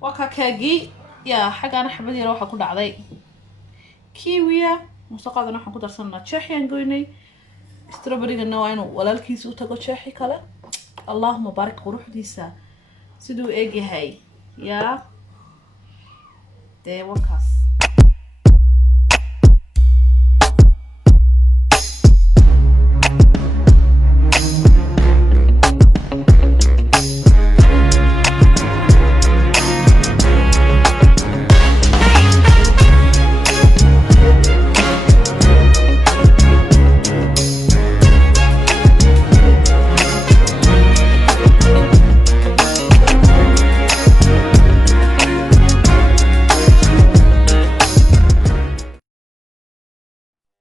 وكاكاجي يا حاجة أنا حبيتي روح أكون علي كيويا مستقعدنا حنكون درسنا تشاحي نقولني استروبري النوعين ولا الكيس وتقول تشاحي كلا اللهم بارك وروح ديسا سدو إيجي هاي يا دي وكاس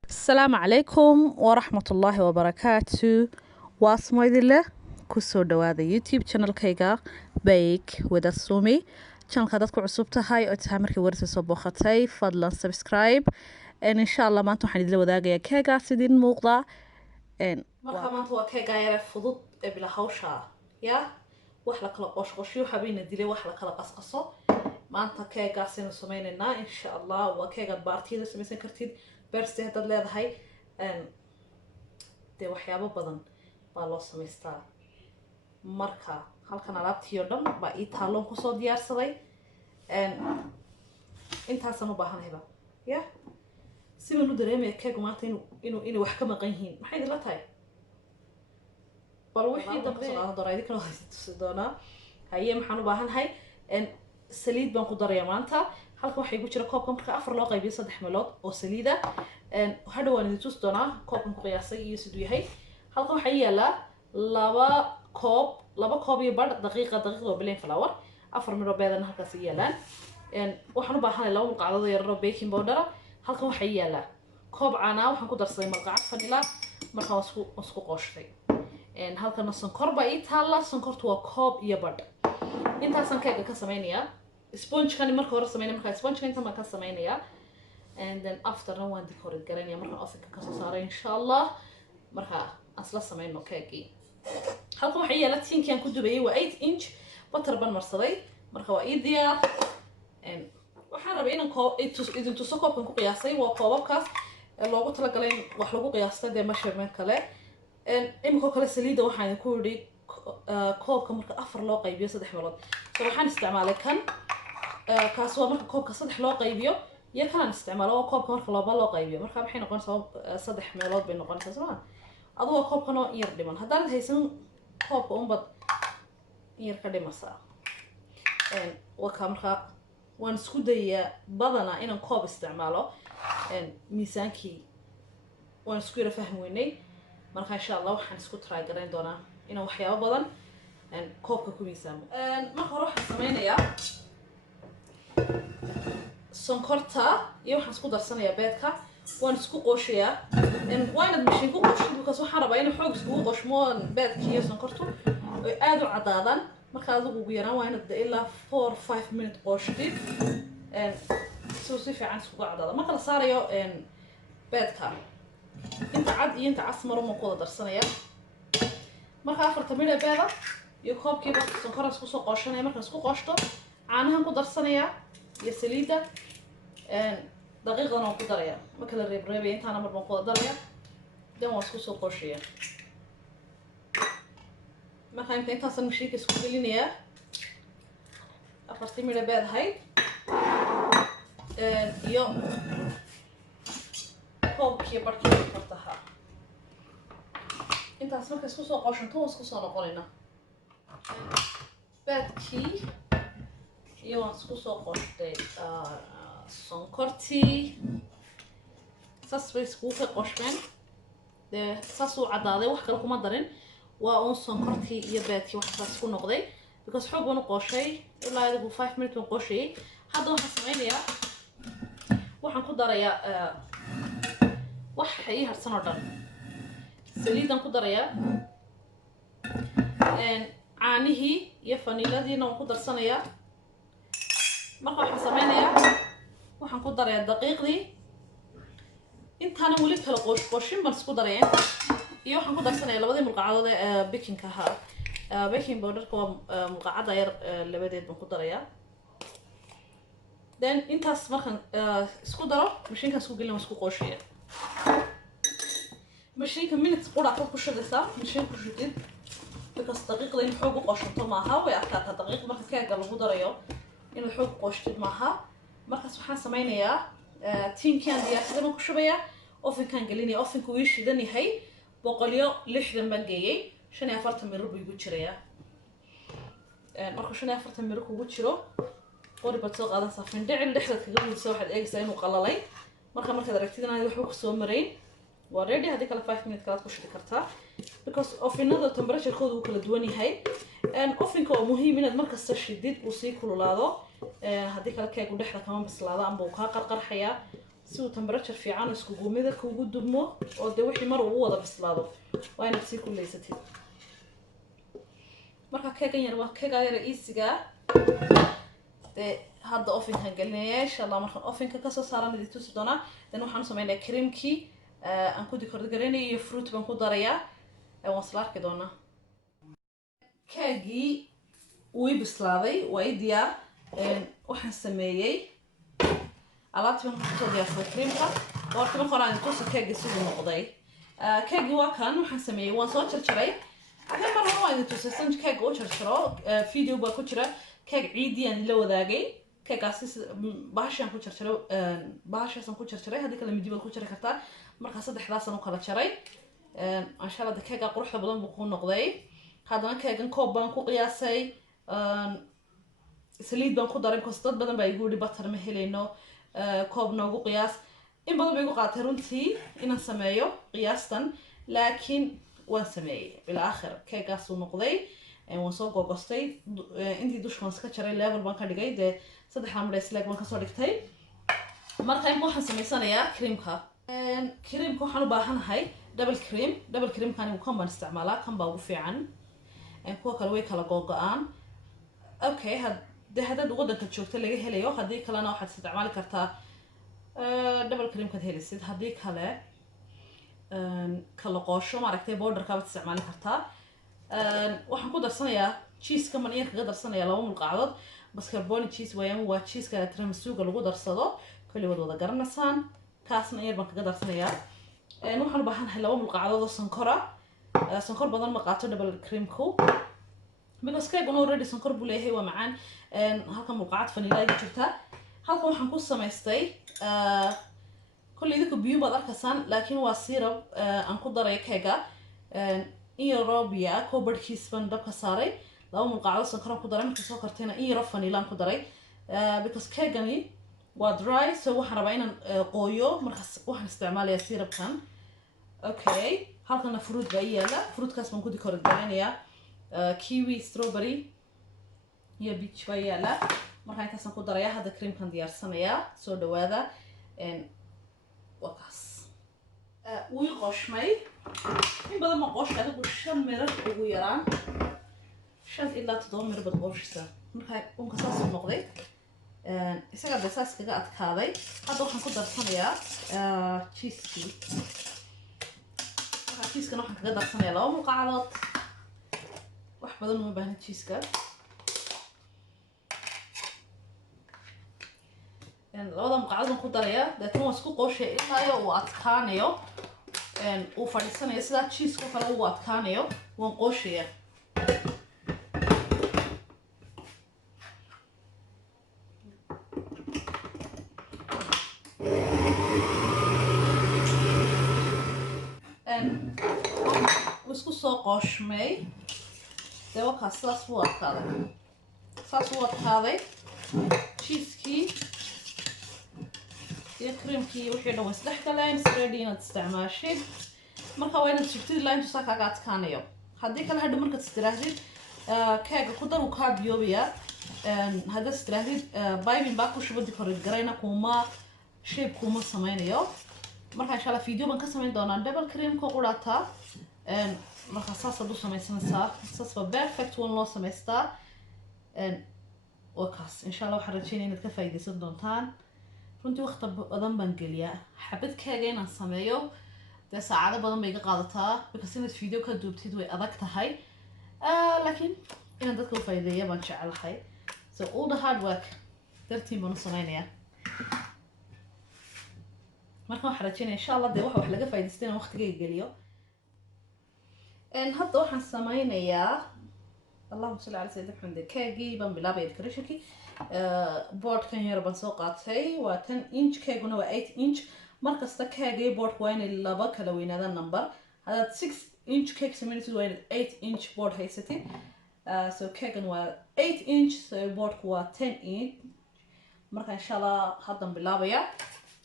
السلام عليكم ورحمة الله وبركاته واسمايد الله كسو دوادا يوتيوب channel كيغا بيك ودا سومي channel كاداتكو عصوبتا هاي او تهامركي ورسي صبوختي فضلا سبسكرايب ان شاء الله مانتو حنيد لوداغا كيغا سيدين موقدا ان marka maanta waa keega yar fudud ee bila hawsha ya wax la kala qoshqoshiyo habeena dilay wax la kala qasqaso maanta keega sinu sameeynaa insha Allah waa keega baartida sameysan kartid برسي هاد leedahay de waxyaabo badan baa loo sameystaa marka halkan alaabtii oo dhan baa ii taaloon ku soo diyaarsaday intaasaan u baahanayba ya si baan u dareemaya keega maanta inuu wax ka maqan yihiin maxay idinla tahay bal wixii dambe soo doonaa idin kala tusi doonaa haye maxaan u baahanahay saliid baan ku darayaa maanta halkan waxa igu jira koobka marka afar loo qaybiyo 3 meelood oo saliida hadhow waan idin tusi doonaa koobkan ku qiyaasay iyo siduu yahay halkan waxa yaala laba koob iyo badh daqiiqo bileen flour afar miro beedan halkaas yaalaan waxaan u baahanahay laba mulqacdood yar oo baking powder halkan waxa yaala koob caana waxaan ku darsaday mulqacad vanilla marka isku qooshtay halkan sonkor baa ii taala sonkortu waa koob iyo badh intaasan keega ka sameynaya sponge kan marka hore sameynay marka sponge kan ma ka sameynaya and then after waan decorate garanaya marka ovenka ka soo saaray insha Allah marka asla sameyno keegi halkan waxa yaala tiinki aan ku dubayay waa 8 inch butter ban marsaday marka waa ii diyaar waxaan rabay inaan idin tuso koobkan ku qiyaasay waa koobabkaas loogu talagalay wax lagu qiyaastay de measurement kale imiko kale saliida waxaan ku yiri koobka marka afar loo qaybiyo 3 meelood so waxaan isticmaalay kan kaas waa marka koobka 3 loo qaybiyo iyo kan isticmaalo koobka marka loo qaybiyo marka maxay noqonaysaa 3 meelood bay noqonaysaa soo adoo koobkan oo yar dhiman hadaan haysan koobka umbad yar ka dhimasa waka marka waan isku dayaa badana inaan koob isticmaalo miisaankii waan isku yara fahmeynay marka insha Allah waxaan isku try gareyn doonaa inaan waxyaabo badan koobka ku miisaamo marka hore waxaan sameynayaa sonkorta iyo waxaan isku darsanayaa beedka waan isku qooshayaa waan machine ku qooshay because waxaan rabaa inaan xoog isku qoshmo beedka iyo sonkortu ay aad u cadaadaan marka adigu ugu yaraan waa inaad ilaa 4-5 minutes qooshtid si fiican isku cadaada marka la saarayo beedka inta cad iyo inta casmar uma ku darsanaya marka 4 minutes beeda iyo koobkiiba sonkor isku soo qooshanaya marka isku qooshto caanahan ku darsanaya iyo saliida daqiiqdan oo ku daraya marka la reebay intaana marban ku daraya dan waa isku soo qooshiya marka intaasaan mashiinka isku gelinaya 4 minutes beed hay iyo koobkii barkii fartaha intaas marka isku soo qooshanto isku soo noqonayna beedkii iyo waan isku soo qooshtay sonkortii saas bay isku ka qoshmeen de saas uu cadaaday wax kale kuma darin waa uun sonkortii iyo beedkii wax saas ku noqday because xoog baan u qooshay ilaa adigu 5 minutes baan qooshay hadda waxaan sameynayaa waxaan ku darayaa wax ay harsan oo dhan saliidan ku darayaa caanihii iyo vanilladiina waan ku darsanayaa marka waxaan sameynayaa waxaan ku darayaa daqiiqdii intaana wali kala qooshin baan isku darayaa iyo waxaan ku darsanayaa labadii mulqacadood ee baking ahaa baking powder ko mulqacada yar labadeed baan ku darayaa then intaas markaan isku daro mashiinkaan isku gelin waan isku qooshiya mashiinka minutes qura ku shaqeysaa mashiinku shaqid because daqiiqda in xoog u qooshato maaha way adkaataa daqiiq marka keega lagu darayo inuu xoog qooshtid maaha markaas waxaan sameynayaa tiinkaan diyaarsadan ku shubayaa ovenkaan gelinaya ovenku wii shidan yahay 160 baan geeyay 45 mirir buu igu jirayaa marka 45 mirir kugu jiro qori baad soo qaadanaysaa findhicil dhexda kaga buuxso waxaad eegaysaa inuu qalalay markaad aragtid inaad waxba ku soo marayn waa ready hadii kala 5 minutes kala ku shidi kartaa because ovenada temperature-koodu uu kala duwan yahay ovenka waa muhiim inaad markasta shidid uu sii kululaado hadii kala keegu dhexda kama bislaado amba uu ka qarqarxaya si uu temperature fiican isku guumida kugu dubmo oo de wixii mar uu wada bislaado waa inaad sii kuleysatid marka keegan yar waa keega yar easy-ga hadda ovenkan gelinaya insha Allah markaan ovenka ka soo saaran mid tusi doona dan waxaan sameeynaa creamkii aan ku dekorgareynay iyo fruit baan ku darayaa waan isla arki doonaa keegii wuu bislaaday waa diyaar waxaan sameeyay alaabtii baan ku soo diyaarsaday creamka marka hore aan tusi keegii siduu noqday keegii waa kan waxaan sameeyay waan soo jarjaray adan mar hore waan tusasan keeg oo jarjaro video baa ku jira keeg ciidii aan la wadaagay keegaasi bahashan ku jarjaro bahashaas ku jarjaray hadii kala midi baad ku jari kartaa marka saddexdaas aan kala jaray insha Allah keega quruxda badan buu ku noqday hadana keegan koob baan ku qiyaasay saliid baan ku daray dad badan baa igu yiri butter ma helayno koob noogu qiyaas in badan bay igu qaatay runtii inaan sameeyo qiyaastan laakiin waan sameeyay ila aakhir keegaas uu noqday waan soo gogostay intii dushkan iska jaray level baan ka dhigay de saddex amreys leeg baan ka soo dhigtay marka waxaan sameysanayaa creamka waxaan u baahanahay double cream kan uu kan baan isticmaalaa kan baa ugu fiican kuwa kale way kala gogo'aan okay haddaad wadanka joogto laga helayo haddii kalena waxaad isticmaali kartaa double cream kaad helisid haddii kale kala qoosho maaragtay borderka baad isticmaali kartaa waxaan ku darsanayaa cheese-ka man yar kaga darsanayaa 2 mulqacdood mascarpone cheese weeyaan waa cheese-ka tiramisu-ga lagu darsado kulli wada garanaysaan kaasna yar baan kaga darsanayaa waxaan u baahanahay 2 mulqacdood oo sonkor badan ma qaato double cream-ku because keeguna already sonkor buu leeyahay waa macaan halka mulqacad vanilla ay jirta halka waxaan ku samaystay kulli idinku biyo baad arkaysaan laakiin waa syrup aan ku daray keega iyo robia ko barkiis baan dabka saaray 2 mulqacdood sonkor ku daray markii soo kartayna iyo vanilla ku daray because keegani waa dry so waxaan rabaa inaan qooyo markaas waxaan isticmaalayaa syrupkan okay halkana fruit baa yaala fruitkaas baan ku dekorgareynaya kiwi strawberry iyo peach baa yaala marka intaasaan ku darayaa hadda creamkan diyaarsanayaa soo dhawaada wakaas wii qoshmay in badan ma qosh adigu 5 mirir ugu yaraan 5 ilaa 7 mirir baad qoshaysaa marka unka saas noqday isaga basaas kaga adkaaday hadda waxaan ku darsanayaa cheese-kii cheese-kana waxaan kaga darsanayaa 2 mulqacdood wax badan uma baahna cheese-ka labada mulqacdood ku darayaa dadkan waa isku qooshay ilaa uu adkaanayo uu fadhiisanayo sida cheese-ka kale uu adkaanayo waan qooshayaa isku soo qoshmay de wakaas saas wuu adkaaday cheese-kii iyo creamkii wixii dhan way isdhex galeen ready inaad isticmaashid marka waa inaad sugtid ilaa intuu saa kaaga adkaanayo haddii kale hadha markaad istirahdid keega ku dar uu kaa biyoobaya haddaad istirahdid bibing baa ku shuba dekorgarayna shape kuma sameynayo marka insha Allah video baan ka sameyn doonaa double cream-ka quraata marka saas aad u sameysanaysaa saas waa perfect one loo samaystaa wakaas insha Allah waxaan rajeynaya inaad ka faa'iidaysan doontaan runtii waqti badan baan geliyaa xabad keega inaan sameeyo dee saacado badan bay iga qaadataa because inaad video ka duubtid way adag tahay laakiin inaan dadka u faa'iideeya baan jecelahay so all the hard work dartiin baan u samaynayaa marka waxaan rajaynaya insha allah dee wax laga faa'iidaysto inaan waqtigayga geliyo hadda waxaan samaynayaa allahuma salli ala sayyidina maxamed keegii baan bilaabaya decorationkii boardkan yar baan soo qaatay waa 10 inch keeguna waa 8 inch markasta keegii boardka waa inay laba kala weynaadaan number haddaad 6 inch keeg samaynaysid waa inaad 8 inch board haysatid so keegan waa 8 inch so boardku waa 10 inch marka insha allah haddan bilaabaya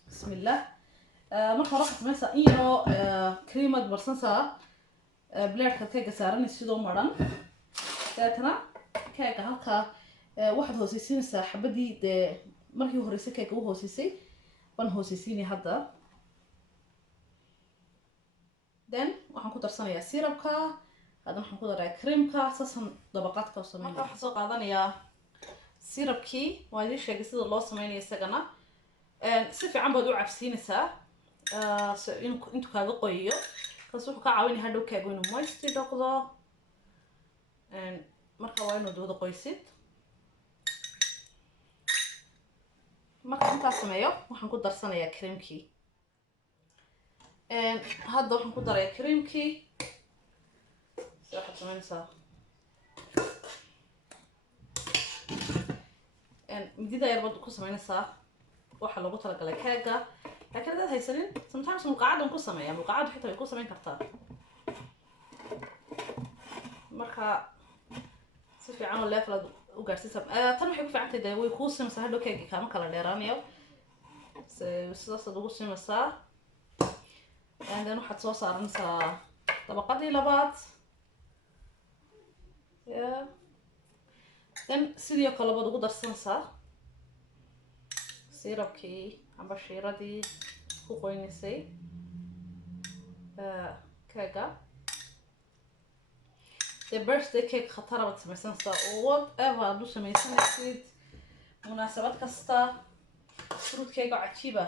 bismillah marka hore waxaad samaysaa in yaroo creamad marsansaa blaadka keega saaran sidoo maran dabeetana keega halkaa waxaad hoosaysiinaysaa xabadii dee markii horeysa keega u hooseysay baan hoosaysiinaya hadda then waxaan ku darsanayaa sirabka haddana waxaan ku darayaa creamka saasan dabaqaadka u sameynaya waxaan soo qaadanayaa sirabkii waa idin sheegay sida loo sameynayo isagana si fiican baad u cabsiinaysaa intuu kaaga qoyiyo kaas wuxuu kaa caawinaya hadhow keegu inuu moisty noqdo marka waa inaad wada qoysid marka intaas sameeyo waxaan ku darsanayaa creamkii hadda waxaan ku darayaa creamkii si waxaad sameynaysaa midida yar baad ku sameynaysaa waxa loogu talagalay keega laakiin haddaad haysanin sometimes mulqacadan ku sameeya mulqacadu xitaa way ku sameyn kartaa marka si fiican oo level u gaarsiisa tan waxay ku fiican tahay dee way kuu simaysaa hadhow keegi kaama kala dheeraanayo sidaasaad ugu simaysaa then waxaad soo saaranaysaa dabaqadii labaad then sidii oo kale baad ugu darsanaysaa sirabkii amba shiiradii ku qoynaysay keega dee birthday cake khatara baad samaysanaysaa oo whatever aad u samaysanaysid munaasabad kasta fruitkeega cajiiba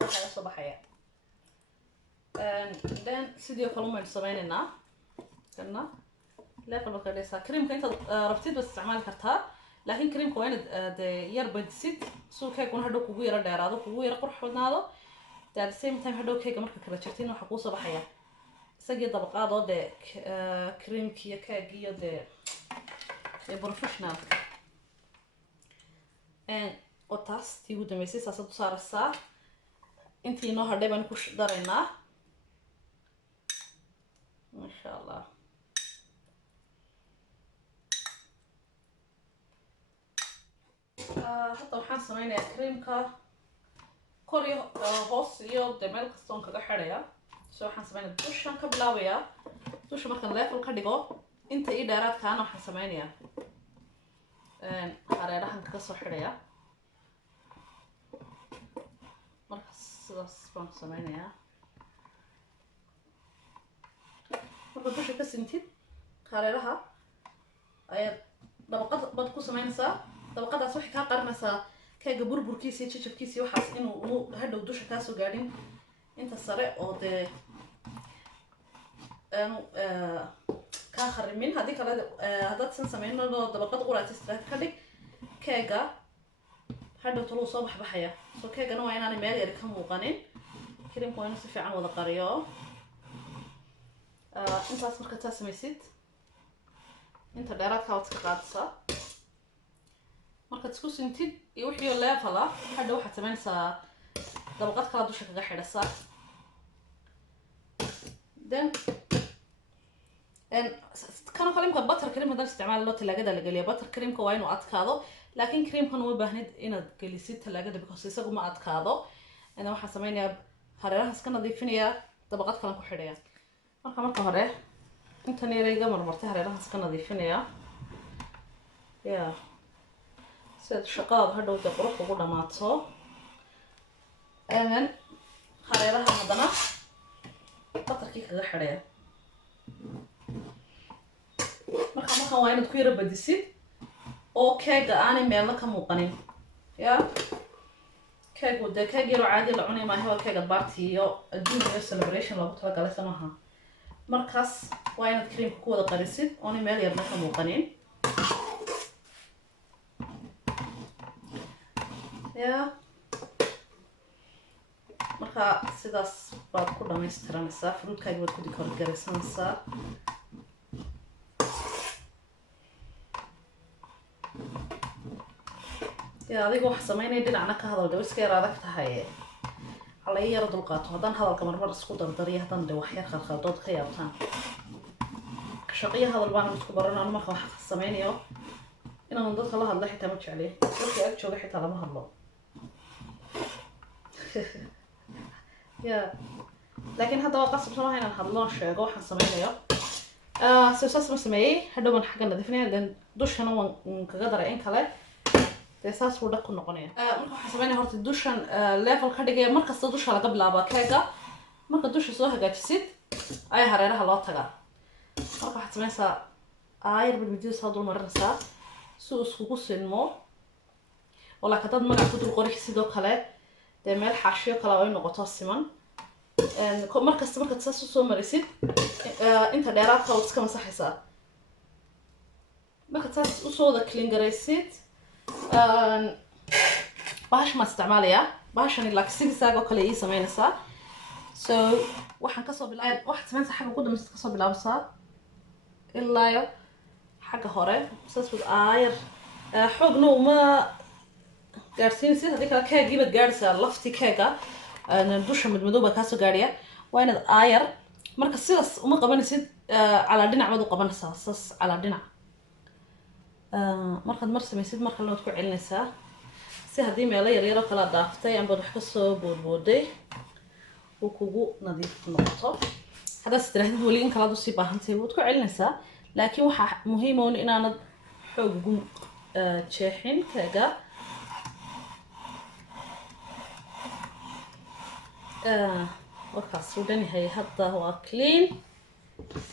waxaa soo baxaya then sidii oo kale umaynu sameynaynaa kana level baad ka dhigaysaa creamka intaad rabtid baad isticmaali kartaa laakiin creamka waa inaad dee yar badisid suu keeguna hadhow kugu yaro dheeraado kugu yaro qurux badnaado dee at the same time hadhow keega marka kala jirtin waxaa kuu soo baxaya isagii dabaqaadoo dee creamki iyo keegi iyo dee professional oo taas tii ugu dambeysay saasaad u saaraysaa intii inoo hadhay baan ku daraynaa masha allah hadda waxaan sameynayaa creamka kor iyo hoos iyo dee meel kastoon kaga xidhaya so waxaan sameynaya dushaan ka bilaabayaa dusha markaan level ka dhigo inta ii dheeraadkaana waxaan sameynayaa hareerahan kaga soo xidhaya markaas sidaas baan sameynayaa marka dusha ka sintid hareeraha ayaad dabaqad baad ku sameynaysaa dabaqadaas waxay kaa qarinaysaa keega burburkiisa iyo jajabkiisa iyo waxaas inuu hadhow dusha kaa soo gaadhin inta sare oo dee kaa kharimin haddii kale haddaad san sameynadoo dabaqada quraatista ka dhig keega hadhow taluu soo baxbaxaya so keegana waa inaanay meel yari ka muuqanin creamka waa inuu si fiican wada qariyo intaas marka taa samaysid inta dheeraadkaa waad iska qaadaysaa markaad isku sintid iyo wixii level ah hadhow waxaad sameynaysaa dabaqad kala dusha kaga xidhaysaa then kanoo kale imka butter cream haddaan isticmaali loo talaagada la geliya butter creamka waa inuu adkaado laakiin creamkan uma baahnid inaad gelisid talaagada because isagu ma adkaado waxaan sameynayaa hareerahaas ka nadiifinayaa dabaqad kalan ku xidhaya marka hore intan yarayga marmartay hareerahaas ka nadiifinayaa ya sidaad shaqadaada hadhow dee qurux ugu dhamaato hareeraha haddana batarkii kaga xidhaya markaan waa inaad ku yaro badisid oo keega aanay meelna ka muuqanin ya keegu dee keeg yaroo caadi la cunay maaha waa keega barty iyo adduun iyo celebration loogu talagalay samaha markaas waa inaad creamka ku wada qarisid oonay meel yarna ka muuqanin يا marka sidaas baad ku dhameystiranaysaa fruitkaaga waad ku dekorgaraysanaysaa yaa adiga wax sameynaya dhinacna ka hadal iska yar adag tahay hala ii yara dulqaato haddaan hadalka marmar isku dardariyo haddaan de wax yar khalkhaldood ka yaabtaan shaqiyo hadal baan isku baran anu marka wax sameynayo inaan dadka la hadlo xitaa ma jecli dadka ag jooga xitaa lama hadlo يا لكن هذا قصب صراحة أنا هذلون شيء جو حنسميه سوساس مسميه هذا من حاجة نضيفناها لأن دوش أنا كقدر إن كله تأساس وده كنا قنية مركب حسبيني هرت الدوشن ليفل كده مركز تدوش على قبل أبا كذا مركز دوش صوها جات سيد أي هريرة هلا تجا مركب حسبيني سا عاير بالفيديو صادر مرة سا سوس خبوس المو ولا كتاد ما قاعد تقول قريش سيدو كله ده مال حاشية كلاوي نقطة سمان مركز مركز تساسو سو مريسيد انت ديرات كاوتس كما صحيسا مركز تساسو سو ذا كلينجريسيد باش ما استعماليا باش اني لاكسين ساقو كلا اي سمينسا سو waxaan kasoo bilaabay wax sameynta xagga ugu dambaysa kasoo bilaabsaa ilaa xagga hore saas wad aayar xoogna uma gaarsiinaysid haddii kale keegii baad gaadhaysaa laftii keega dusha madmadow baa kaasoo gaadhaya waa inaad aayar marka sidaas uma qabanaysid calaa dhinac baad u qabanaysaa saas calaa dhinac markaad mar samaysid mar kalena waad ku celinaysaa si haddii meelo yaryar oo kala dhaaftay ambaad wax kasoo boodbooday uu kugu nadiif noqoto haddaad istirahdid weli in kalaad usii baahantahay waad ku celinaysaa laakiin waxaa muhiim ah inaanad xoog ugu jeexin keega وكاس ودني هي هذا هو كلين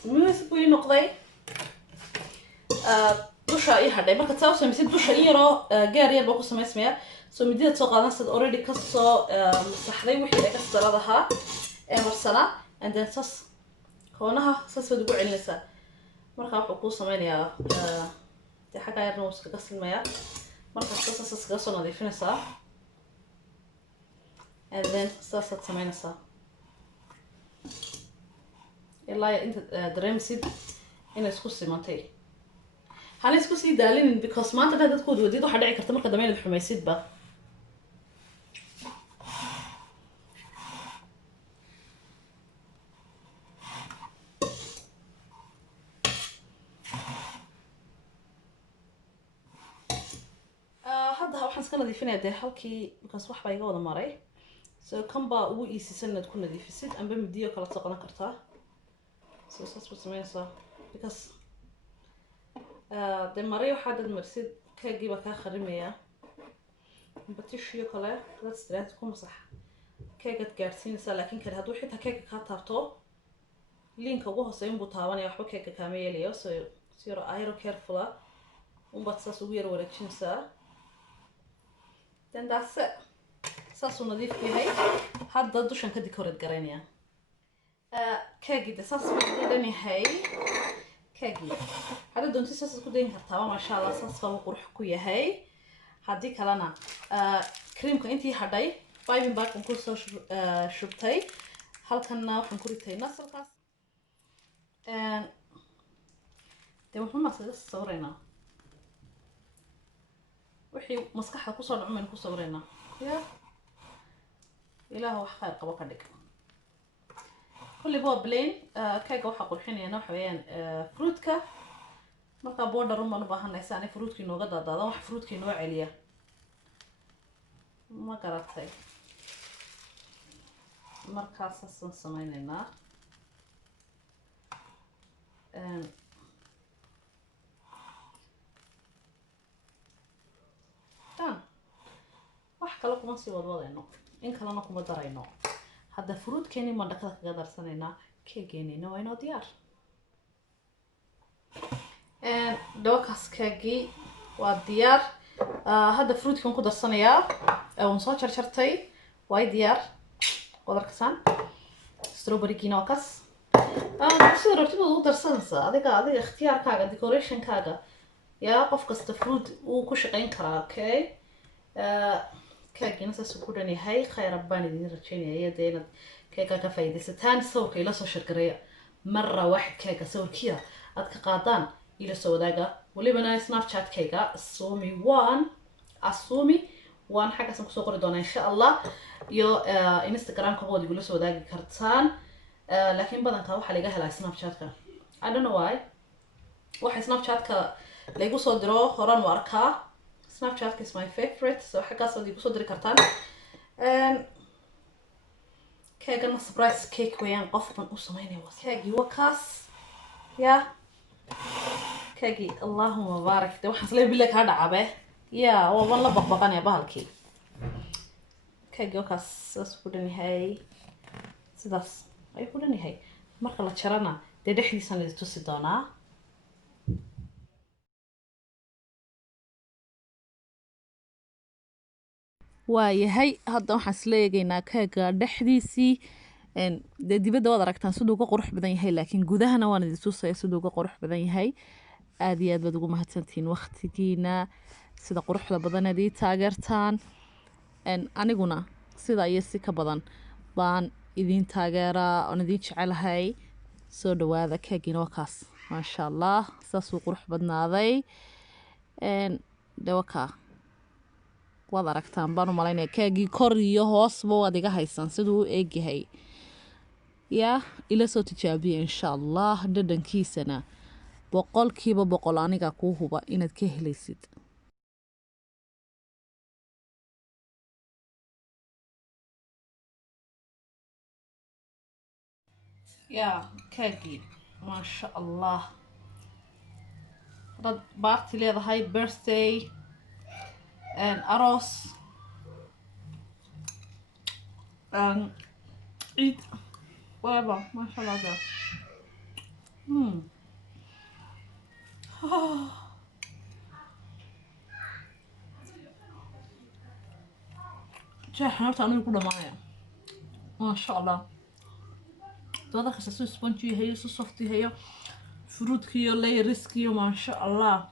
مسوي نقضي دوشا اي هذا marka taas sameeyay dusha yaro gaar yar baa ku sameysmaya soo midida soo qaadanaysid already ka soo saxday wixii ay ka saladaha marsana and then sas koonaha sas wad ugu celinaysaa marka wuxuu ku sameynayaa de xaga yarna uu iska silmaya marka sas iska soo nadiifinaysaa and then sas sameynaysaa ilaa inta dareemsid in isku simantay hal isku sii daalinin because maanta dadku wadid waxa dhici karta marka dambeeyad xumaysid ba hadda waxaan iska nadiifinayaa halkii because wax baa iga wada maray so kan baa ugu iisisan inaad ku nadiifisid amba midiyo kala taqan kartaa so saas buu sameynaysaa because de maray waxaad marsid keegii baa kaa kharimaya amba tishiyo kale dad istiraat ku masax keegad gaarsiinaysaa laakiin kale hadduu xitaa keega kaa taabto linka ugu hooseeya buu taabanaya waxba keega kaama yeelayo so you're aero careful umbaad saas ugu yar wareejinaysaa then that's it saasuu nadiif yahay hadda dushan ka decorate garaynaya keegii de saas buu dhan yahay keegii hadda doonti saas ku dayn kartaa maasha Allah saas baa qurux ku yahay haddii kalena creamka intii hadhay piping bag ku soo shubtay halkanna waxaan ku ritay nasalkaas de waxaan masaga sawirayna wixii maskaxda ku soo dhacay ku sawirayna ya ilaahu wax khayr qabo ka dhig kulli boo plain keega waxa qurxinayna waxa weeyaan fruitka marka border uma baahanay saani fruitkii nooga daadada wax fruitkii noo celiya ma garatay markaas aan sameeynaa wax kale kuma sii wadwadayno in kalena kuma darayno hadda fruitkeeni ma dhakada kaga darsanaynaa keegeenina waa inoo diyaar dhawakaas keegii waa diyaar hadda fruitkan ku darsanayaa waan soo jarjartay waa diyaar qodarkasan strawberry-giina waa kas sida rabtid waad ugu darsanaysaa adiga ikhtiyaarkaaga decorationkaaga yaa qof kasta fruit uu ku shaqayn karaa okay كاكينا ساسكودني هاي خير رباني دين رجيني هي دينا كيكا كفايدة ستان سوق إلى سو شركرية مرة واحد كيكا سوق كيا أتك قادان إلى سو داقة ولي بنا سناب شات كيكا الصومي وان حاجة سمك سوق ردونا إن شاء الله يو إنستغرام كبود يقولوا سو داقة كرتان لكن بدن كاو حلقة هلا سناب شات كا I don't know why waxay snapchat-ka laygu soo diro horan u arkaa snapchat-ka is my favorite so xaggaas aad igu soo diri kartaan keegana surprise cake weeyaan qof baan u sameynaya waa keegii waa kaas ya keegii allahuma baarak de waxaan isleeyahay bilaa kaa dhacabe ya waan la baqbaqanaya bahalkii keegii waa kaas saas ku dhan yahay sidaas ayuu ku dhan yahay marka la jarana dee dhexdiisaan la tusi doonaa waayahay hadda waxaan isla eegaynaa keega dhexdiisii dee dibadda waad aragtaan siduu uga qurux badan yahay laakiin gudahana waan idin tusaya siduu uga qurux badan yahay aad iyo aad baad ugu mahadsantihiin waqtigiina sida quruxda badan aad ii taageertaan aniguna sida iyo si ka badan baan idiin taageeraa oon idiin jecelahay soo dhawaada keegiina waa kaas maasha allah saasuu qurux badnaaday de wakaa waad aragtaan baan u malaynaya keegii kor iyo hoosba waad iga haysan siduu u eegyahay yaa ila soo tijaabiya insha allah dhadhankiisana 100% aniga kuu huba inaad ka helaysid yaa keegii maasha allah dad baarti leedahay birthday aroos عيد ويابا ما شاء الله ده جاي حنوت أنا كله معايا ما شاء الله هذا خصوصي سبونجي هي سوفتي هي فروت كيو لي ريسكيو ما شاء الله